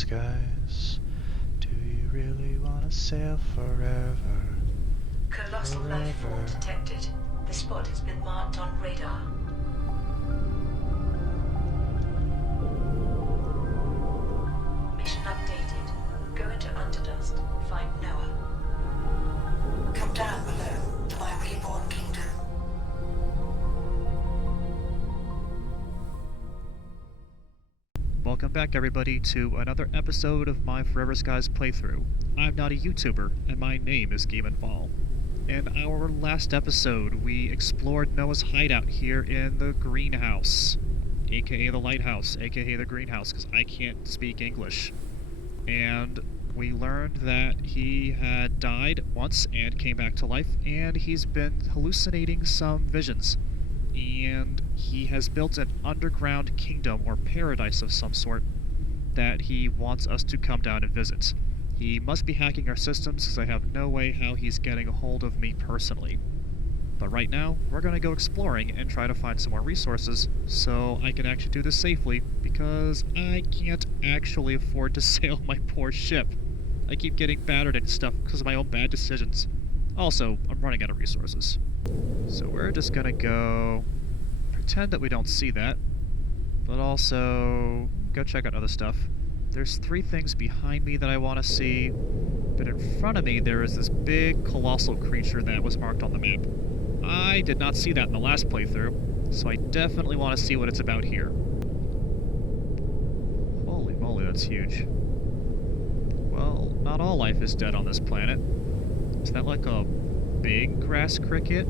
skies. Do you really want to sail forever? Colossal life form detected. The spot has been marked on radar. Mission updated. Go into Underdust. Find Noah. Come down below to my reborn kingdom. Welcome back everybody to another episode of my Forever Skies playthrough. I'm not a YouTuber, and my name is Giman Val. In our last episode, we explored Noah's hideout here in the greenhouse, aka the lighthouse, aka the greenhouse, because I can't speak English. And we learned that he had died once and came back to life, and he's been hallucinating some visions. And he has built an underground kingdom or paradise of some sort that he wants us to come down and visit. He must be hacking our systems because I have no way how he's getting a hold of me personally. But right now, we're going to go exploring and try to find some more resources so I can actually do this safely because I can't actually afford to sail my poor ship. I keep getting battered and stuff because of my own bad decisions. Also, I'm running out of resources. So we're just gonna go pretend that we don't see that, but also go check out other stuff. There's 3 things behind me that I want to see, but in front of me there is this big colossal creature that was marked on the map. I did not see that in the last playthrough, so I definitely want to see what it's about here. Holy moly, that's huge. Well, not all life is dead on this planet. Is that like a big grass cricket?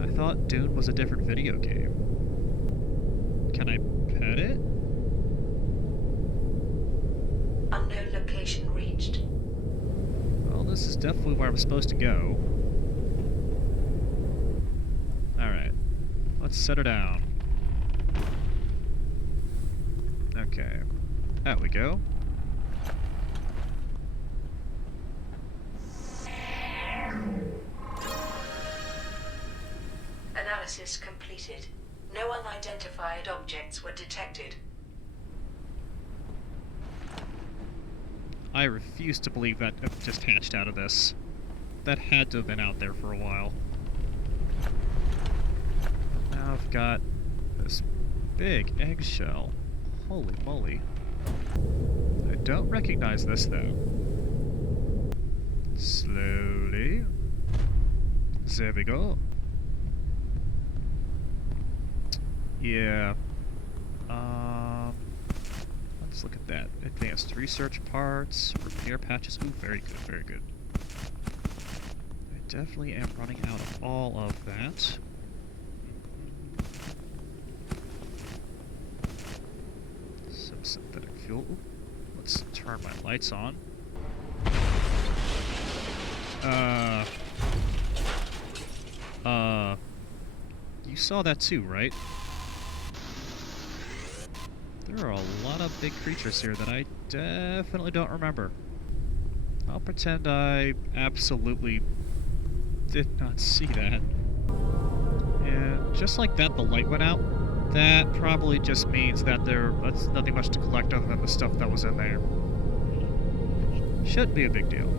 I thought Dune was a different video game. Can I pet it? Unknown location reached. Well, this is definitely where I'm supposed to go. Alright. Let's set her down. Okay. There we go. Analysis completed. No unidentified objects were detected. I refuse to believe that it just hatched out of this. That had to have been out there for a while. Now I've got this big eggshell. Holy moly. I don't recognize this though. Slowly. There we go. Yeah. Let's look at that. Advanced research parts, repair patches. Ooh, very good, very good. I definitely am running out of all of that. Some synthetic fuel. Ooh, let's turn my lights on. You saw that too, right? There are a lot of big creatures here that I definitely don't remember. I'll pretend I absolutely did not see that. And just like that, the light went out. That probably just means that that's nothing much to collect other than the stuff that was in there. Shouldn't be a big deal.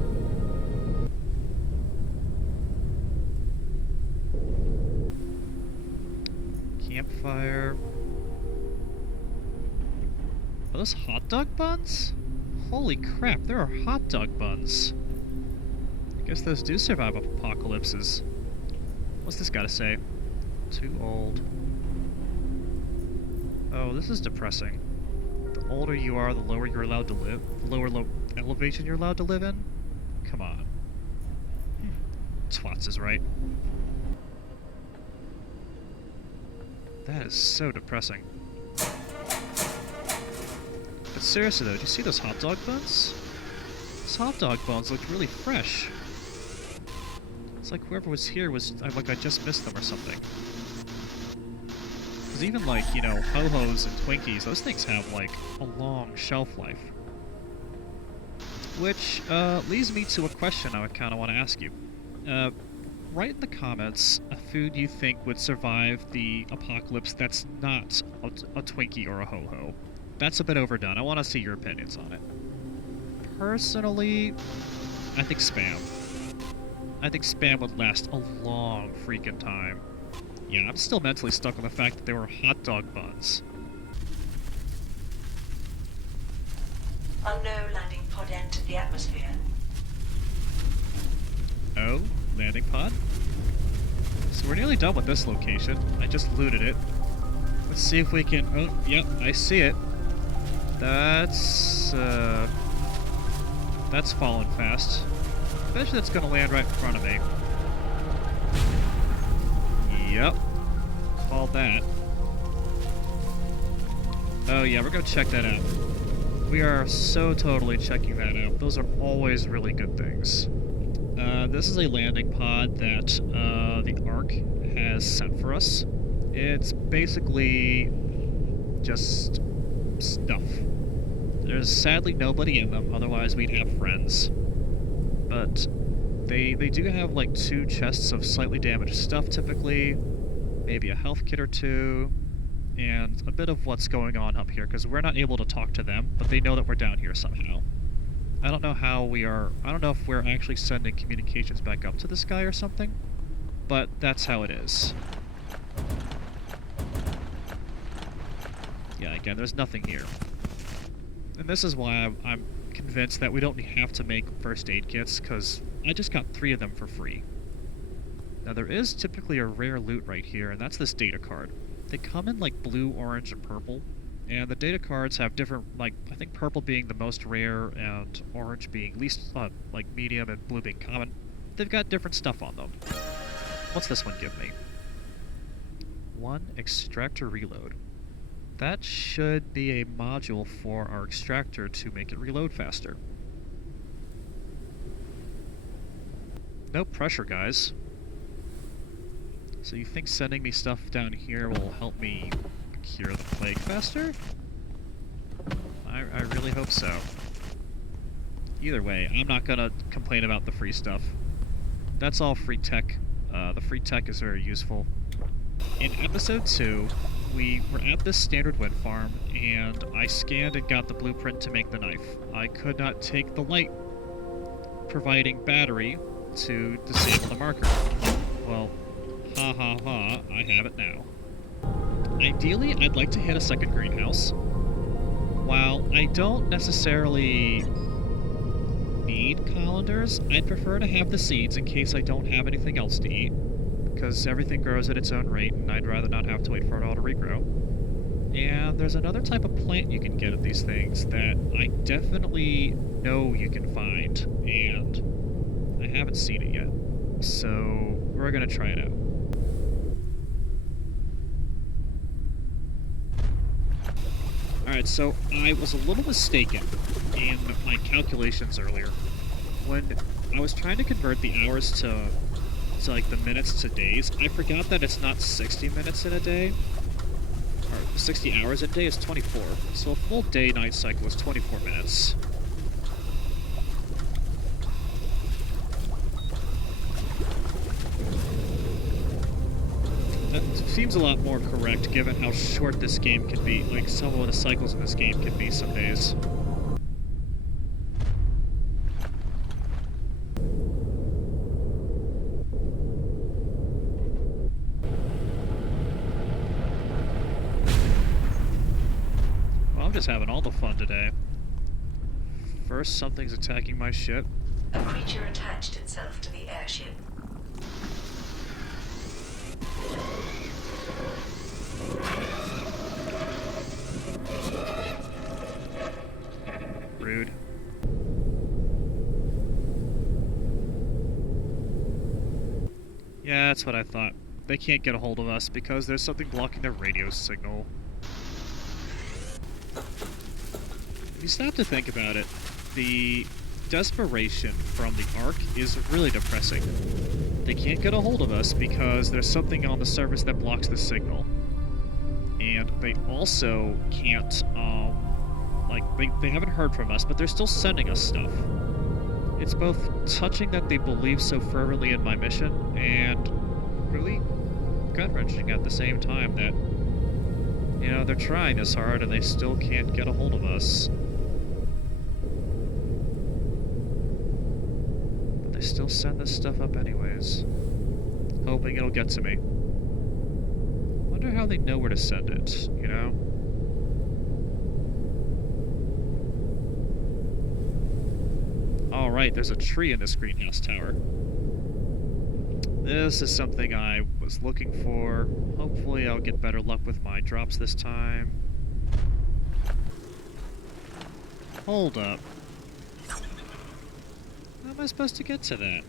Campfire. Are those hot dog buns? Holy crap, there are hot dog buns. I guess those do survive apocalypses. What's this gotta say? Too old. Oh, this is depressing. The older you are, the lower you're allowed to live. The lower elevation you're allowed to live in? Come on. Twats is right. That is so depressing. But seriously though, do you see those hot dog buns? Those hot dog buns look really fresh. It's like whoever was here was, like I just missed them or something. Because even like, you know, Ho-Hos and Twinkies, those things have like a long shelf life. Which leads me to a question I would kind of want to ask you. Write in the comments a food you think would survive the apocalypse that's not a Twinkie or a Ho-Ho. that's a bit overdone. I want to see your opinions on it. Personally, I think spam. I think spam would last a long freaking time. Yeah, I'm still mentally stuck on the fact that there were hot dog buns. Unknown landing pod entered the atmosphere. Oh, landing pod? So we're nearly done with this location. I just looted it. Let's see if we can... Oh, yep, I see it. That's falling fast. I bet you that's gonna land right in front of me. Yep. Called that. Oh yeah, we're gonna check that out. We are so totally checking that out. Those are always really good things. This is a landing pod that the Ark has sent for us. It's basically just stuff. There's sadly nobody in them, otherwise we'd have friends. But they do have like 2 chests of slightly damaged stuff typically, maybe a health kit or 2, and a bit of what's going on up here, because we're not able to talk to them, but they know that we're down here somehow. I don't know how we are... I don't know if we're actually sending communications back up to this guy or something, but that's how it is. Yeah, again, there's nothing here. And this is why I'm convinced that we don't have to make first aid kits, because I just got 3 of them for free. Now there is typically a rare loot right here, and that's this data card. They come in like blue, orange, and purple, and the data cards have different, like, I think purple being the most rare, and orange being least, like, medium, and blue being common. They've got different stuff on them. What's this one give me? 1 extractor reload. That should be a module for our extractor to make it reload faster. No pressure, guys. So you think sending me stuff down here will help me cure the plague faster? I really hope so. Either way, I'm not gonna complain about the free stuff. That's all free tech. The free tech is very useful. In episode 2, we were at this standard wind farm, and I scanned and got the blueprint to make the knife. I could not take the light providing battery to disable the marker. Well, ha ha ha, I have it now. Ideally, I'd like to hit a second greenhouse. While I don't necessarily need colanders, I'd prefer to have the seeds in case I don't have anything else to eat, because everything grows at its own rate, and I'd rather not have to wait for it all to regrow. And there's another type of plant you can get at these things that I definitely know you can find, and I haven't seen it yet. So we're gonna try it out. Alright, so I was a little mistaken in my calculations earlier. When I was trying to convert the hours to like the minutes to days, I forgot that it's not 60 minutes in a day, or 60 hours a day is 24. So a full day-night cycle is 24 minutes. That seems a lot more correct given how short this game can be. Like, some of the cycles in this game can be some days. Well, I'm just having all the fun today. First, something's attacking my ship. A creature attached itself to the airship. Rude. Yeah, that's what I thought. They can't get a hold of us because there's something blocking their radio signal. If you stop to think about it, the desperation from the Ark is really depressing. They can't get a hold of us because there's something on the surface that blocks the signal. And they also can't, they haven't heard from us, but they're still sending us stuff. It's both touching that they believe so fervently in my mission, and really gut-wrenching at the same time that You know, they're trying this hard and they still can't get a hold of us. But they still send this stuff up anyways. Hoping it'll get to me. Wonder how they know where to send it, you know? Alright, there's a tree in this greenhouse tower. This is something I was looking for. Hopefully I'll get better luck with my drops this time. Hold up. How am I supposed to get to that?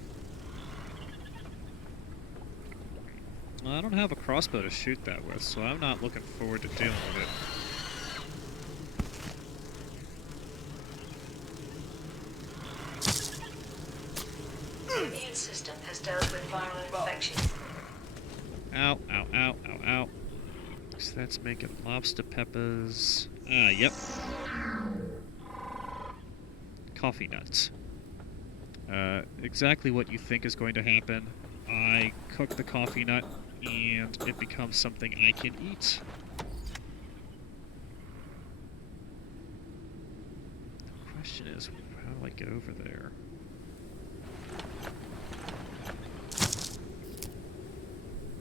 Well, I don't have a crossbow to shoot that with, so I'm not looking forward to dealing with it. The immune system has dealt with viral infection. Ow, ow, ow, ow, ow. So that's making lobster peppers. Ah, yep. Coffee nuts. Exactly what you think is going to happen. I cook the coffee nut, and it becomes something I can eat. The question is, how do I get over there?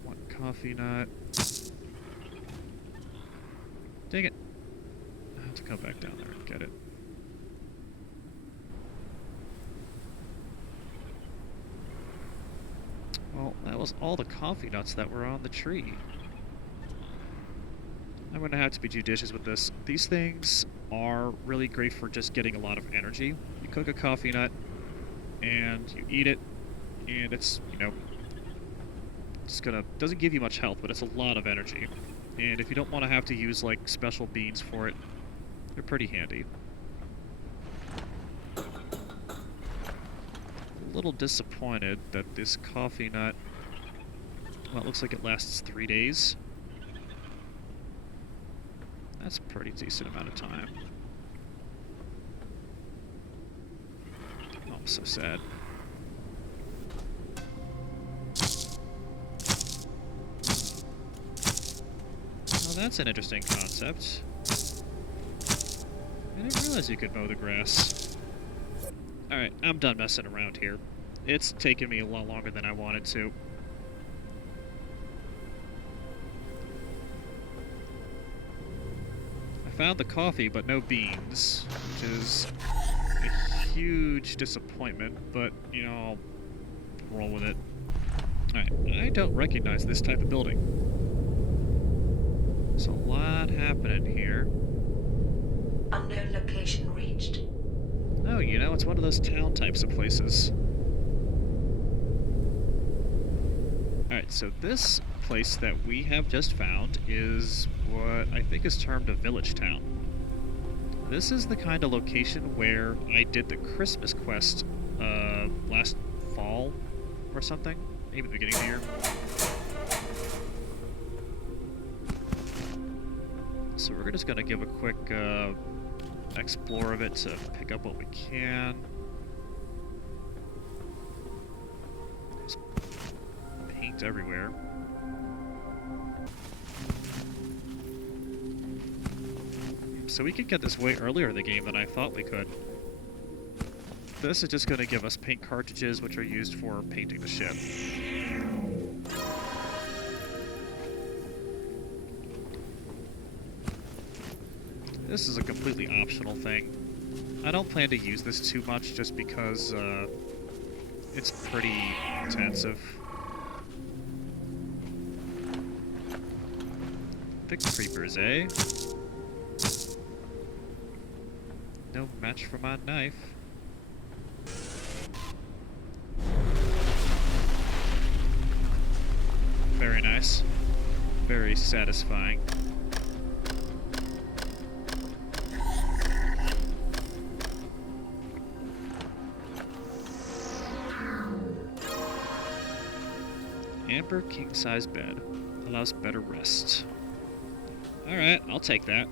One coffee nut. Dang it. I have to come back down there and get it. Well, that was all the coffee nuts that were on the tree. I'm going to have to be judicious with this. These things are really great for just getting a lot of energy. You cook a coffee nut, and you eat it, and it's, you know, doesn't give you much health, but it's a lot of energy. And if you don't want to have to use, like, special beans for it, they're pretty handy. A little disappointed that this coffee nut, well, it looks like it lasts 3 days. That's a pretty decent amount of time. Oh, I'm so sad. Well, that's an interesting concept. I didn't realize you could mow the grass. Alright, I'm done messing around here. It's taken me a lot longer than I wanted to. I found the coffee, but no beans, which is a huge disappointment, but, you know, I'll roll with it. Alright, I don't recognize this type of building. There's a lot happening here. Unknown location reached. Oh, you know, it's one of those town types of places. Alright, so this place that we have just found is what I think is termed a village town. This is the kind of location where I did the Christmas quest last fall or something, maybe the beginning of the year. So we're just gonna give a quick explore of it to pick up what we can. There's paint everywhere. So we could get this way earlier in the game than I thought we could. This is just going to give us paint cartridges, which are used for painting the ship. This is a completely optional thing. I don't plan to use this too much just because it's pretty intensive. Thick creepers, eh? No match for my knife. Very nice. Very satisfying. Amber king-size bed. Allows better rest. Alright, I'll take that.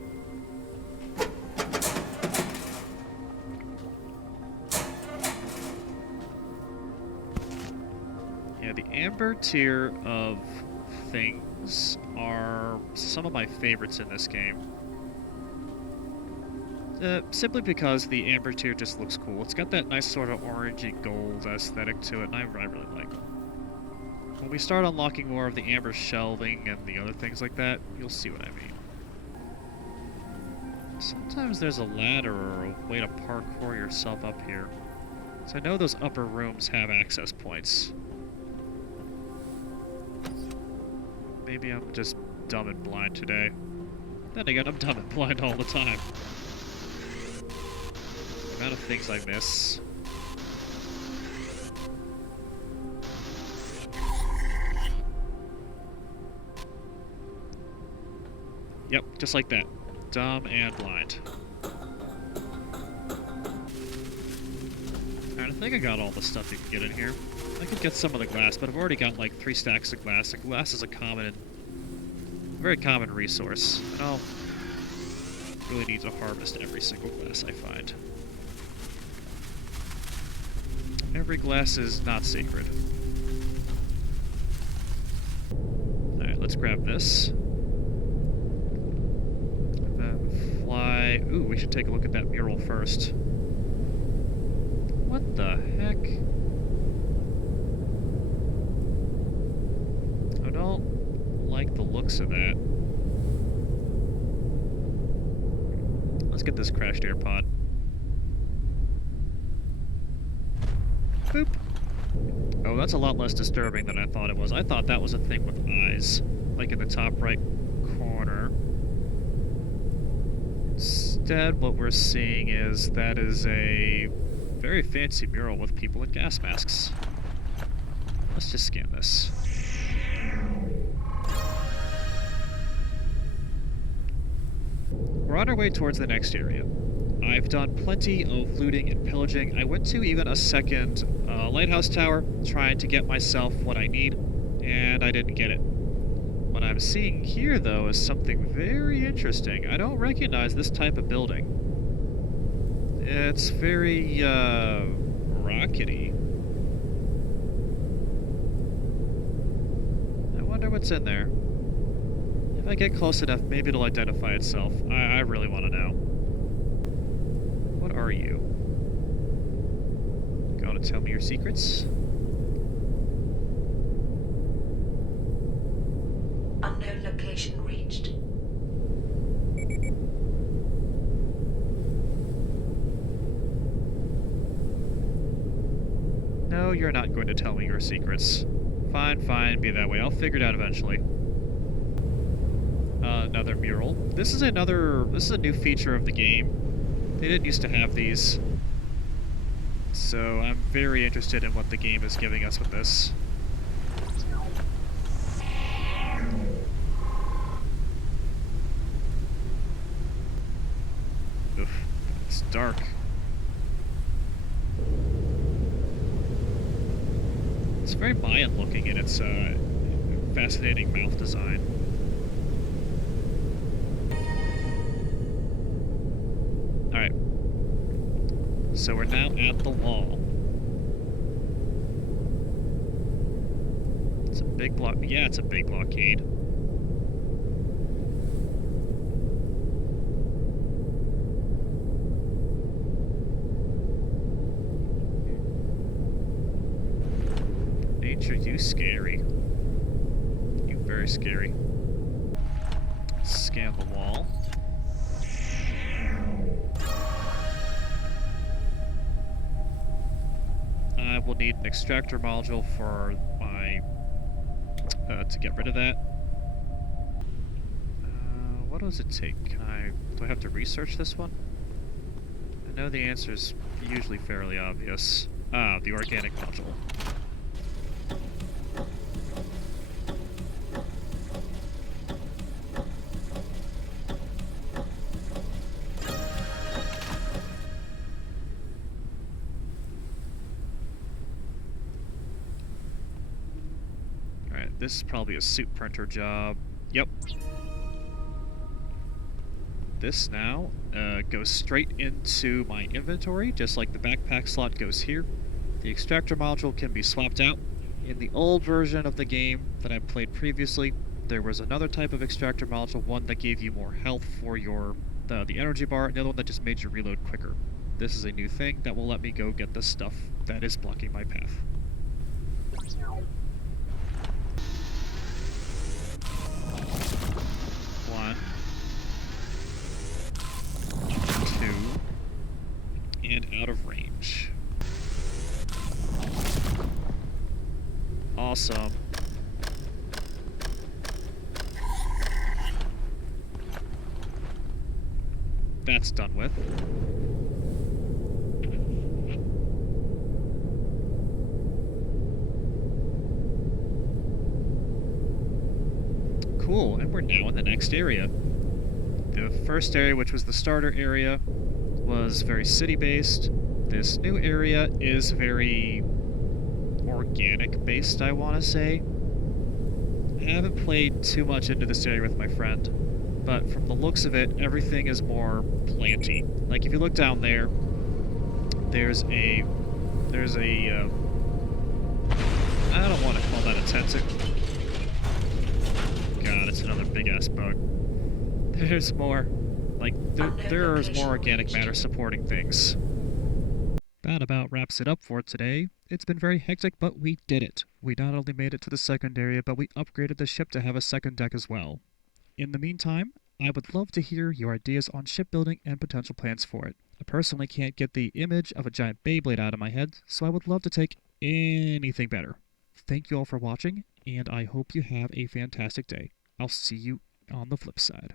Yeah, the amber tier of things are some of my favorites in this game. Simply because the amber tier just looks cool. It's got that nice sort of orangey gold aesthetic to it, and I really like it. When we start unlocking more of the amber shelving and the other things like that, you'll see what I mean. Sometimes there's a ladder or a way to parkour yourself up here. So I know those upper rooms have access points. Maybe I'm just dumb and blind today. Then again, I'm dumb and blind all the time. The amount of things I miss. Yep, just like that. Dumb and blind. Alright, I think I got all the stuff you can get in here. I could get some of the glass, but I've already got like 3 stacks of glass. And glass is a very common resource. And I'll really need to harvest every single glass I find. Every glass is not sacred. Alright, let's grab this. Fly. Ooh, we should take a look at that mural first. What the heck? I don't like the looks of that. Let's get this crashed AirPod. Boop. Oh, that's a lot less disturbing than I thought it was. I thought that was a thing with eyes, like in the top right corner. Instead, what we're seeing is that is a very fancy mural with people in gas masks. Let's just scan this. We're on our way towards the next area. I've done plenty of looting and pillaging. I went to even a second lighthouse tower trying to get myself what I need, and I didn't get it. What I'm seeing here, though, is something very interesting. I don't recognize this type of building. It's very, rockety. I wonder what's in there. If I get close enough, maybe it'll identify itself. I really want to know. What are you? Gonna tell me your secrets? Unknown location reached. No, you're not going to tell me your secrets. Fine, fine, be that way. I'll figure it out eventually. Another mural. This is a new feature of the game. They didn't used to have these. So I'm very interested in what the game is giving us with this. Oof, it's dark. It's very Mayan looking in its fascinating mouth design. Alright. So we're now at the wall. It's a big block. Yeah, it's a big blockade. Nature, you scary. You very scary. Scan the wall. I will need an extractor module for my to get rid of that. What does it take? Do I have to research this one? I know the answer is usually fairly obvious. Ah, the organic module. This is probably a suit printer job. Yep. This now goes straight into my inventory, just like the backpack slot goes here. The extractor module can be swapped out, In the old version of the game that I played previously, there was another type of extractor module, one that gave you more health for the energy bar, and the other one that just made you reload quicker. This is a new thing that will let me go get the stuff that is blocking my path. One, two, and out of range. Awesome. That's done with. Cool, and we're now in the next area. The first area, which was the starter area, was very city-based. This new area is very organic-based, I want to say. I haven't played too much into this area with my friend, but from the looks of it, everything is more planty. Like, if you look down there, there's a I don't want to call that a tentacle. God, it's another big-ass bug. There's more. Like, there's more organic matter supporting things. That about wraps it up for today. It's been very hectic, but we did it. We not only made it to the second area, but we upgraded the ship to have a second deck as well. In the meantime, I would love to hear your ideas on shipbuilding and potential plans for it. I personally can't get the image of a giant Beyblade out of my head, so I would love to take anything better. Thank you all for watching, and I hope you have a fantastic day. I'll see you on the flip side.